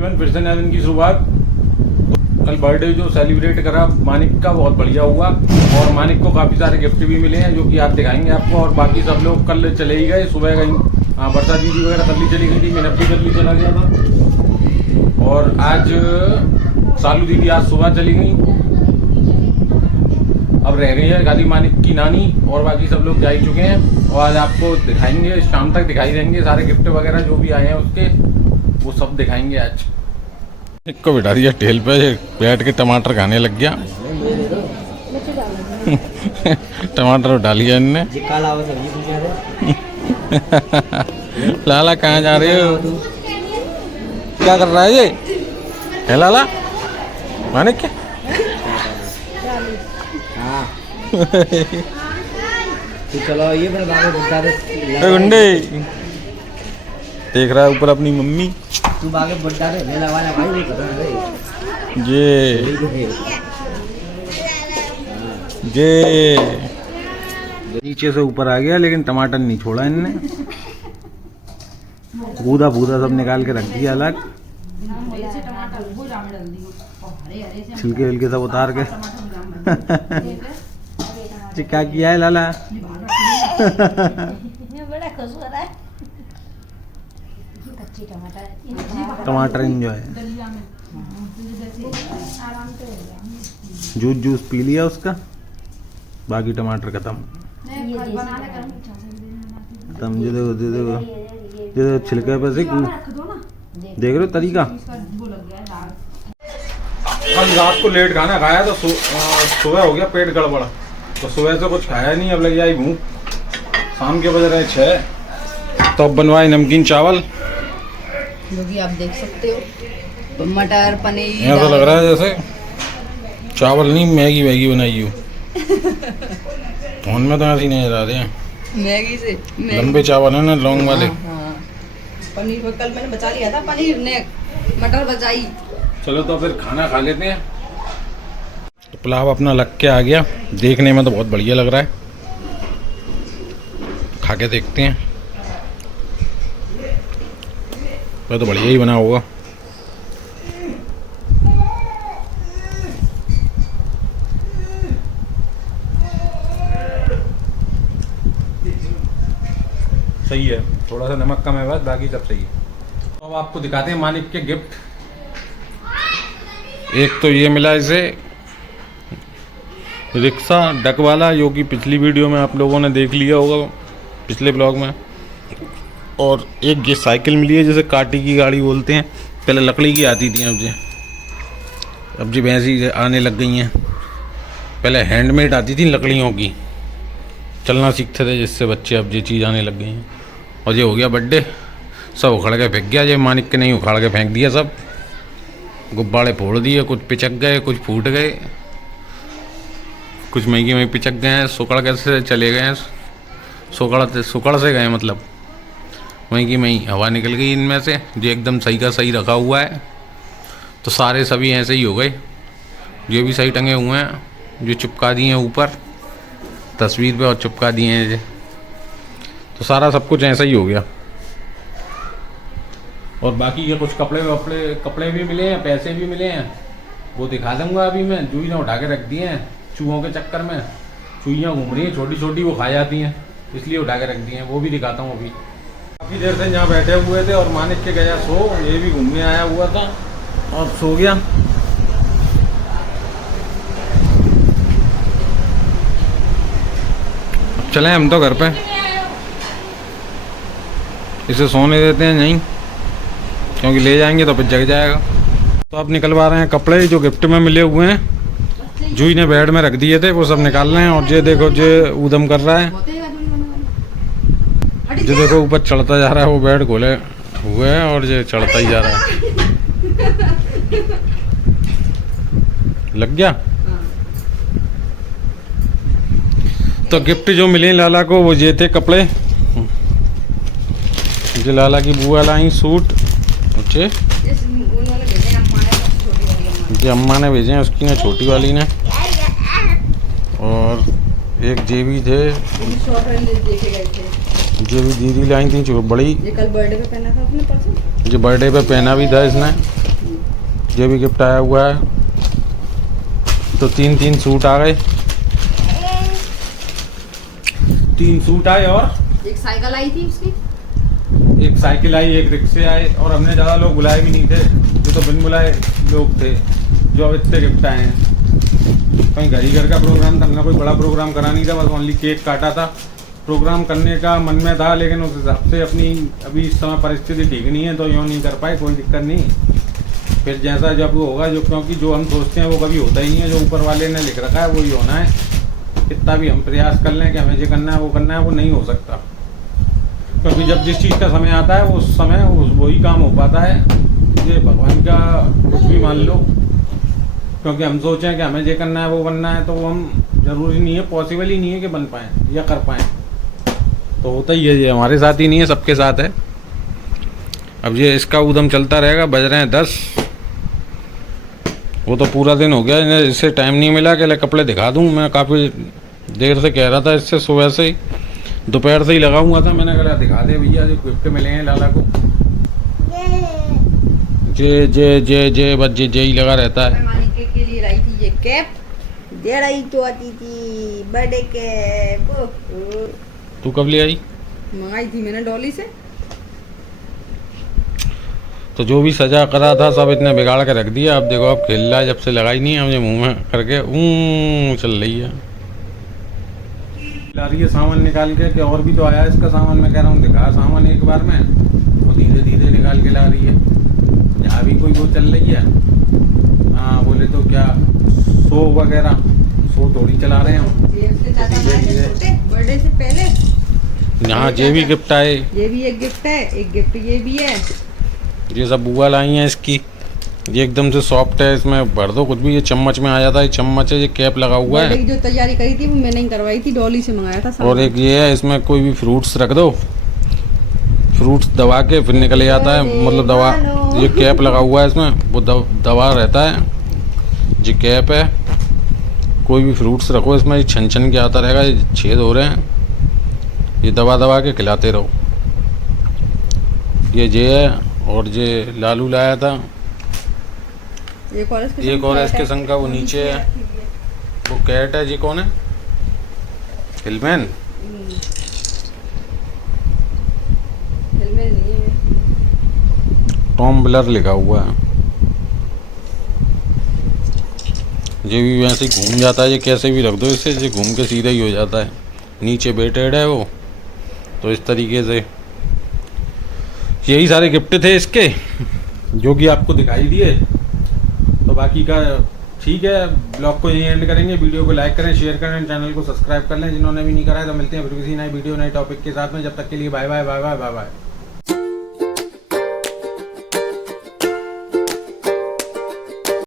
Everyone, फिर से नए दिन की शुरुआत। कल बर्थडे जो सेलिब्रेट करा मानिक का बहुत बढ़िया हुआ और मानिक को काफ़ी सारे गिफ्ट भी मिले हैं जो कि आप दिखाएंगे आपको। और बाकी सब लोग कल चले ही गए, सुबह गई वर्षा दीदी वगैरह कल चली गई थी, मेहनत भी जल्दी चला गया था। और आज सालू दीदी आज सुबह चली गई। अब रह गई है खाली मानिक की नानी और बाकी सब लोग जा ही चुके हैं। और आज आपको दिखाएंगे, शाम तक दिखाई देंगे सारे गिफ्ट वगैरह जो भी आए हैं उसके, वो सब दिखाएंगे आज। एक को बिठा दिया टेल पे, बैठ के टमाटर खाने लग गया। टमाटर उठा लिया इनने। लाला कहाँ जा रहे हो? क्या कर रहा है ये? है लाला मानिक क्या? चलो ये गुंडे देख रहा है ऊपर अपनी मम्मी। तू बागे बड्डा रे मेला वाला भाई वो कर रहा है ये नीचे से ऊपर आ गया लेकिन टमाटर नहीं छोड़ा इनने। गूदा भूदा सब निकाल के रख दिया अलग, छिलके विलके सब उतार के। क्या किया है लाला? बड़ा खुश हो रहा है। टमाटर एंजॉय। जूस पी लिया उसका, बाकी टमाटर खत्म। जो देखो छिलके पे से देख रहे हो तरीका। कल रात को लेट खाना खाया तो सुबह हो गया पेट गड़बड़, तो सुबह से कुछ खाया नहीं। अब लग जाए भूख, शाम के बज रहे 6। तो अब बनवाए नमकीन चावल जो कि आप देख सकते हो, मटर पनीर। ऐसा लग रहा है जैसे चावल नहीं मैगी बनाई हो। फोन में तो ऐसे ही नहीं आ रहे हैं, मैगी से लंबे चावल है ना, लौंग वाले। हाँ। पनीर कल मैंने बचा लिया था, पनीर ने मटर बचाई। चलो तो फिर खाना खा लेते हैं। तो पुलाव अपना लग के आ गया, देखने में तो बहुत बढ़िया लग रहा है, खा के देखते हैं। तो बढ़िया ही बना होगा। सही है, थोड़ा सा नमक कम है बस, बाकी सब सही है। तो अब आपको दिखाते हैं मानिक के गिफ्ट। एक तो ये मिला इसे रिक्शा डक वाला, जो कि पिछली वीडियो में आप लोगों ने देख लिया होगा, पिछले ब्लॉग में। और एक ये साइकिल मिली है जिसे काटी की गाड़ी बोलते हैं, पहले लकड़ी की आती थी, अब जी भैंसी आने लग गई हैं। पहले हैंडमेड आती थी लकड़ियों की, चलना सीखते थे जिससे बच्चे, अब ये चीज़ आने लग गई हैं। और ये हो गया बर्थडे, सब उखड़ के फेंक गया। ये मानिक के नहीं उखाड़ के फेंक दिया, सब गुब्बारे फोड़ दिए, कुछ पिचक गए, कुछ फूट गए, कुछ महंगी में पिचक गए हैं, सुकड़ कैसे चले गए हैं, सुकड़ से गए, मतलब वहीं की वहीं हवा निकल गई इनमें से, जो एकदम सही का सही रखा हुआ है। तो सारे सभी ऐसे ही हो गए, जो भी सही टंगे हुए हैं, जो चिपका दिए हैं ऊपर तस्वीर पे और चिपका दिए हैं, तो सारा सब कुछ ऐसा ही हो गया। और बाकी ये कुछ कपड़े भी मिले हैं, पैसे भी मिले हैं, वो दिखा दूंगा अभी मैं। चूही ने उठा के रख दिए हैं चूहों के चक्कर में, चूहियाँ घूम रही हैं छोटी छोटी, वो खा जाती हैं, इसलिए उठा के रख दिए हैं, वो भी दिखाता हूँ अभी। काफ़ी देर से यहाँ बैठे हुए थे और मानिक के गया सो, ये भी घूमने आया हुआ था और सो गया। चलें हम तो घर पे, इसे सोने देते हैं नहीं, क्योंकि ले जाएंगे तो फिर जग जाएगा। तो अब निकलवा रहे हैं कपड़े जो गिफ्ट में मिले हुए हैं, जूही ने बेड में रख दिए थे, वो सब निकाल रहे हैं। और ये देखो ये ऊधम कर रहा है, जो देखो ऊपर चढ़ता जा रहा है, वो बेड खोले हुए है और ये चढ़ता ही जा रहा है। लग गया। तो गिफ्ट जो मिले लाला को वो ये थे कपड़े, जो लाला की बुआ लाई सूट, जो अम्मा ने भेजे हैं उसकी ने, छोटी वाली ने। और एक जेबी थे, जेबी दीदी लाई थी जो बड़ी, ये कल बर्थडे पे पहना था उसने, परसों जो बर्थडे पे पहना भी था इसने। ये भी गिफ्ट आया हुआ है। तो 3 सूट आ गए, 3 सूट आए और एक साइकिल आई थी उसकी। एक साइकिल आई, एक रिक्शे आए, और हमने ज़्यादा लोग बुलाए भी नहीं थे, ये तो बिन बुलाए लोग थे जो अब इतने गिफ्ट आए हैं। कहीं घर का प्रोग्राम था, हमने कोई बड़ा प्रोग्राम करा नहीं था, बस ओनली केक काटा था। प्रोग्राम करने का मन में था, लेकिन उस हिसाब से अपनी अभी इस समय परिस्थिति ठीक नहीं है, तो यूँ नहीं कर पाए। कोई दिक्कत नहीं, फिर जैसा जब वो होगा, जो क्योंकि जो हम सोचते हैं वो कभी होता ही नहीं है। जो ऊपर वाले ने लिख रखा है वही होना है। कितना भी हम प्रयास कर लें कि हमें ये करना है वो करना है, वो नहीं हो सकता, क्योंकि जब जिस चीज़ का समय आता है उस समय वही काम हो पाता है। ये भगवान का कुछ भी मान लो, क्योंकि हम सोचें कि हमें ये करना है वो बनना है, तो वो हम जरूरी नहीं है, पॉसिबल ही नहीं है कि बन पाएँ या कर पाएँ। तो होता ही है, ये हमारे साथ ही नहीं है, सबके साथ है। अब ये इसका उद्यम चलता रहेगा। बज रहे हैं 10। वो तो पूरा दिन हो गया, इन्हें इससे टाइम नहीं मिला कि कपड़े दिखा दूँ। मैं काफ़ी देर से कह रहा था इससे, सुबह से ही, दोपहर से ही लगा हुआ था। मैंने कहा दिखा दे भैया, जो गिफ्ट मिले हैं लाला को। जे जे जे जे बस जे ही लगा रहता है। मानिके के लिए लाई थी ये कैप, दे रही तो आती थी बर्थडे कैप। तू कब ले आई? मंगाई थी मैंने डॉली से। तो जो भी सजा करा था सब इतने बिगाड़ के रख दिया। अब देखो, अब खेल रहा है, जब से लगाई नहीं है मुझे मुंह में करके चल रही है। ला रही है सामान निकाल के कि और भी तो आया है इसका सामान। मैं कह रहा हूँ दिखा सामान एक बार में, वो धीरे धीरे निकाल के ला रही है। यहाँ भी कोई वो चल रही है। हाँ, बोले तो क्या शो वगैरह, शो थोड़ी चला रहे हैं हम। बर्थडे से पहले यहाँ ये भी गिफ्ट आए। ये भी एक गिफ्ट है, एक गिफ्ट ये भी है। ये सब बुआ लाई हैं इसकी। ये एकदम से सॉफ्ट है, इसमें भर दो कुछ भी। ये चम्मच में आ जाता है, चम्मच है। ये कैप लगा हुआ है। जो तैयारी करी थी वो मैंने ही करवाई थी, डॉली से मंगाया था। और एक ये है, इसमें कोई भी फ्रूट्स रख दो, फ्रूट्स दबा के फिर निकल जाता है, मतलब दवा। ये कैप लगा हुआ है इसमें, वो दवा रहता है। ये कैप है, कोई भी फ्रूट्स रखो इसमें, ये छन छन के आता रहेगा। ये छेद हो रहे हैं, ये दबा दबा के खिलाते रहो। ये है, और ये लालू लाया था। एक और इसके संग का वो नीचे है, वो कैट है। ये कौन है? हिलमैन। टॉम ब्लर लिखा हुआ है। ये भी वैसे ही घूम जाता है। ये कैसे भी रख दो इसे, ये घूम के सीधा ही हो जाता है। नीचे बेटेड है वो, तो इस तरीके से यही सारे गिफ्ट थे इसके, जो कि आपको दिखाई दिए। तो बाकी का ठीक है, ब्लॉग को यहीं एंड करेंगे। वीडियो को लाइक करें, शेयर करें, चैनल को सब्सक्राइब कर लें जिन्होंने भी नहीं करा है। तो मिलते हैं फिर किसी नए वीडियो, नए टॉपिक के साथ में। जब तक के लिए bye bye bye bye bye bye.